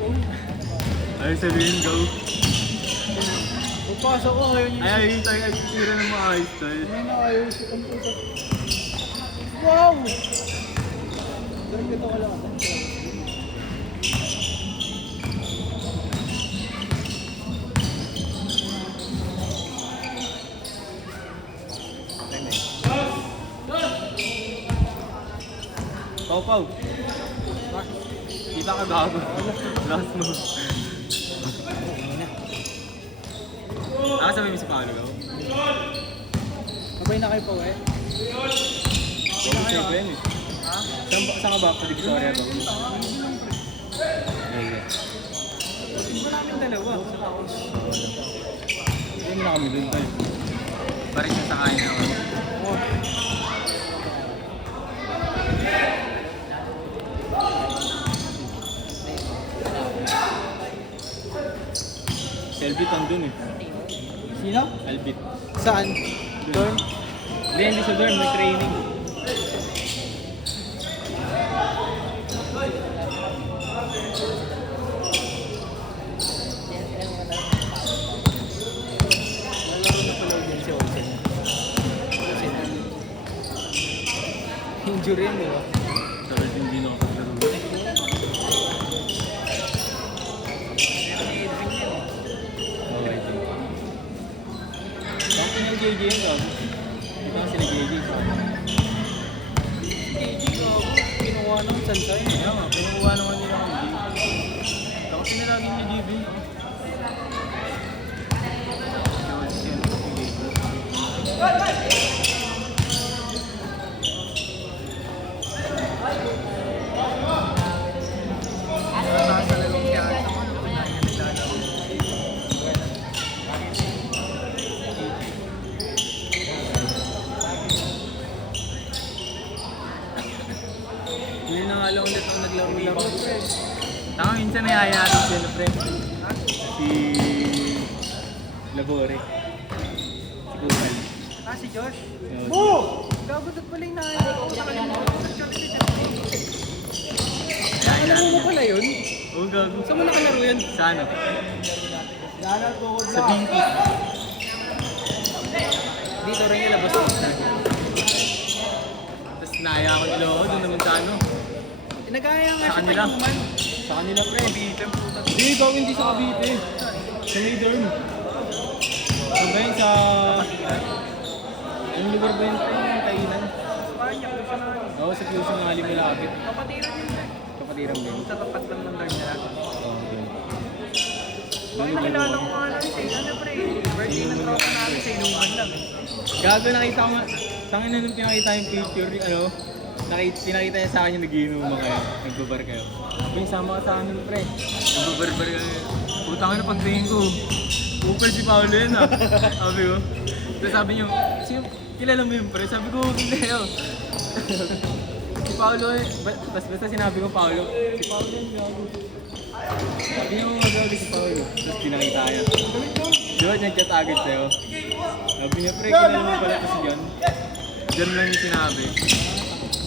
Ayaw sabihin, go. Pagpasok ko ngayon yung... Ayaw yung tayo, tira ng maayos tayo. Ano na ayaw yung puso. Wow! Dito ka lang. Pau. Kita ka gago. Last mo. Sabi mo si Paolo ko? Sabay na kayo po eh. Sabay na kayo eh. Ha? Saan ka ba? Sa Divisoria ba? Hindi namin dalawa. Hindi na kami dun tayo. Parang siya sa kain ako. Si Elbit andun eh. Sino? Elbit. Saan? Dorm? Hindi sa dorm, may training. Injury mo ba? Sabi hindi na ako naglaro. Bakit yung JJ yun ka? Hindi ba sila JJ ka? JJ ko, kinuha ng sansay. Kaya nga, pinukuha naman nila kami. Tapos sinilagin niya JJ. Hindi na nga lang ulit ako naglaro-laro. Tama, minsan nayaya natin siya na friend. Si Labore. Si Kuhal. Ah, si Josh? Yun. Gago doon pala yung nahaya ko. Kaya Alam mo ba pala yun? Oo, gago. Saan mo nakalaro yan? Sa ano? Sa Binti. Dito rin yung labas ng Tapos naya ako nila ako doon naman sa ano. Nagaya nga Sa siya kanila. pag-uman. Sa kanila pre. Hindi, gago hindi sa Cavite. Sa Maydorm. Sa ba yun sa... Anong lugar ba yun? Yung Tainan? Oo, sa Fusing ng Ali malapit. Kapatiran yun siya. Kapatiran din. Sa tapat lang ng lar nila. Oo, yun. Bakit nakilala ko nga lang sa ano pre? Birthday ng tropa namin sa inuman lang. Gago nakita ko nga. Tangin na nung pinakita yung picture, ano, pinakita niya sa akin yung nagiinuman kayo, nagbabar kayo. Sabi, sama ka sa akin nun, pre. Nagbabar-bar kayo. Putang na pagtingin ko. Upper si Paolo yun ah. Sabi ko. Tapos sabi niyo, kilala mo yun, pre? Sabi ko, hindi yun. Si Paolo eh. Basta sinabi ko Paolo. Si Paolo yun, gago. Sabi niyo, magago si Paolo. Tapos pinakita niya. Di ba, nag-chat agad sa'yo? Sabi niya, pre, kilala mo pala ito si John. John lang yung sinabi.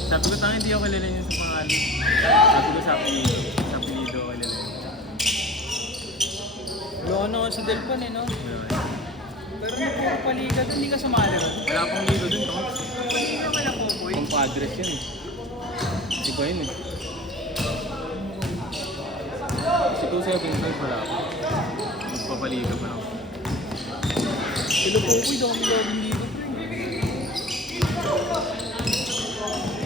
Sabi ko, tanga, hindi ako kilala niya sa pangalan. Sabi ko, sa apelido. Sa apelido ako kilala niya. Loko naman sa Delpan eh, no? Ayun. Pero yung puro paliga doon, hindi ka sumali doon. Wala pang ligo dun, tanga. Paliga ka lang po, boy. Compadres yun eh. Di ba yun eh? Si 275 wala ako. Magpapaliga pa lang. Sila po, boy, dami laging dito, pre.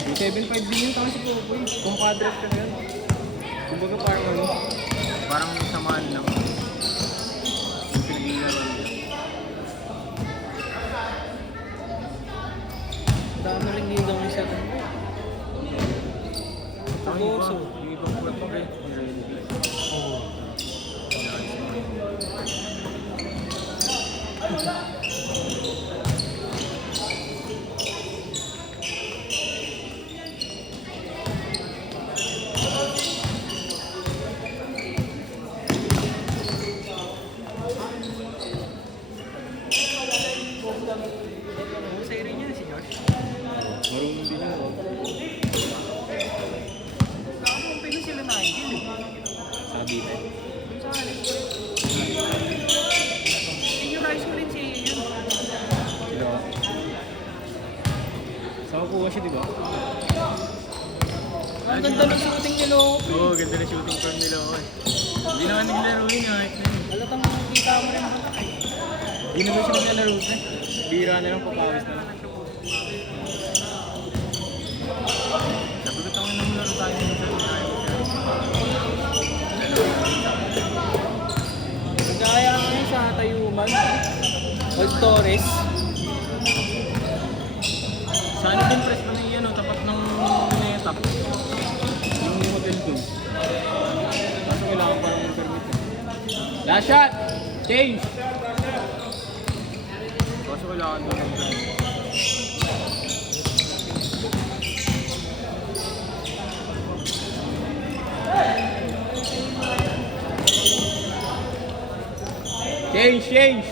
275 din yun, tanga si Popoy. Compadres ka na yun. Kumbaga parang ano, parang samaan lang. Yung pinaglaro niya. Dami rin dito ang isa doon. Ang Puso. yung ibang puwet mo rin. Oo. sa Cavite. Yung sa akin. Seniorize ko rin si yun. Sino? Sa kukuha siya, di ba? Ang ganda ng shooting nila. Oo, ganda na shooting form nila ako eh. Hindi naman naglaro yun yung height na yun. Halatang kita mo rin ang bakit. Hindi naman siya naglalaro na eh. Bira na lang, papawis na lang. Sabi ko tayo nang laro tayo ng Nagkaya kami sa Tayuman. Old Torres. Saan din press na yung ano, tapat ng netap. Yung hotel dun. Kaso kailangan parang ng permit eh. Last shot! Change! Kaso kailangan doon ng permit. Change!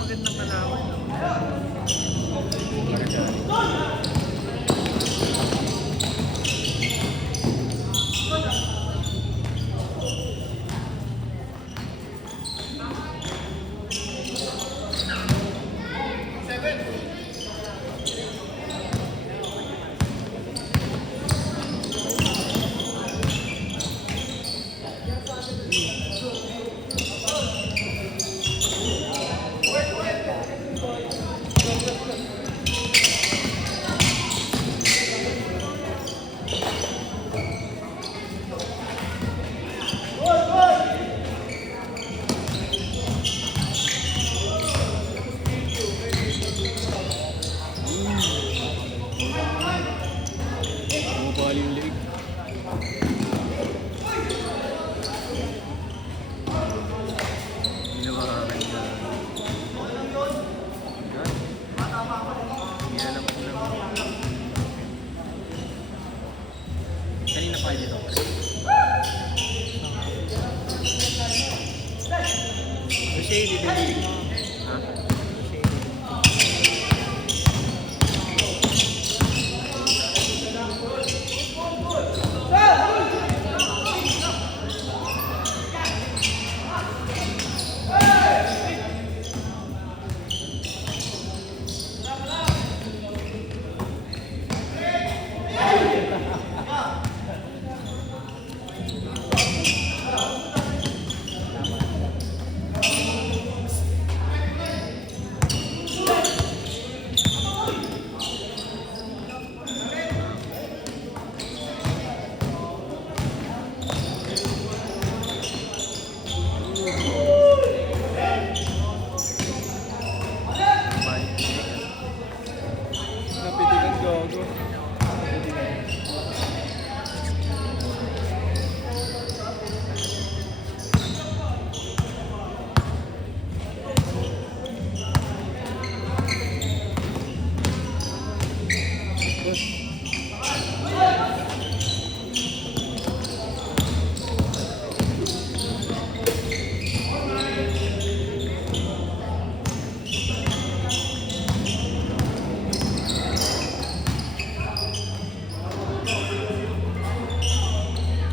Magandang kalawan. Bumabali yung leeg. Hindi na makakakita. Hindi na naman sila. Kanina pa dito. Shady din. Ha? Napitigan gago.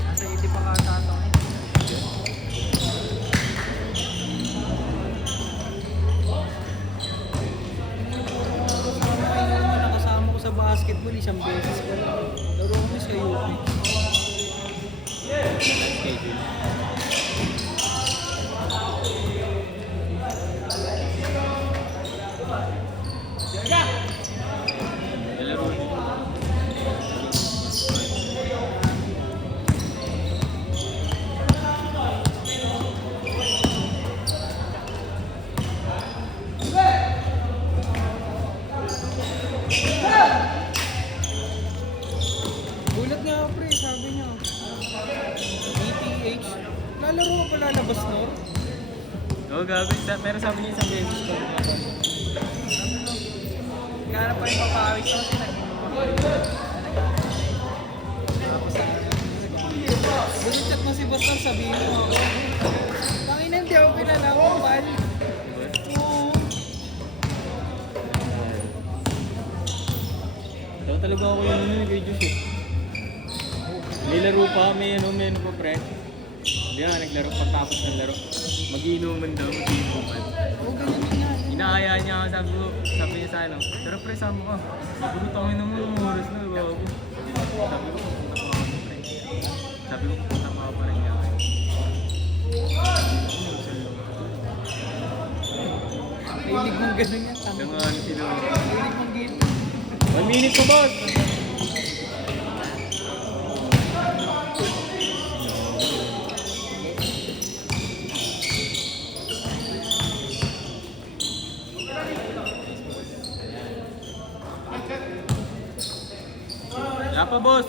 Nasa iti pa katatang. Nakasama ko sa basketball isang beses ko lang. Laro kami sa UP. Schedule. Nalaro din. Gulat nga ako pre, sabi niya. ETH. Lalaro ka pa lalabas no? Oo, Oo, gagawin. Pero sabi niya isang beses ko. Kaya pa yung papawis ko kasi Gusto chat mo si Boston, sabihin mo. Tangina, hindi ako pinalaman, pal. Oo. Daw talaga ako yun kay Diyos eh. May laro pa, may ano pa pre. Hindi nga, naglaro pagtapos ng laro. Mag-iinuman daw, mag-iinuman. Oo, ganyan din yan. Inaaya niya ako, sabi niya sa ano, pero pre, sama ka. Siguro tangin naman ng oras na, bago. Sabi ko, pupunta pa ako pre. Sabi ko, pupunta pa ako pa rin niya. Rinig mong ganun yan. Yung ano sila. Rinig mong game. 1 minute pa boss! Wala pa boss!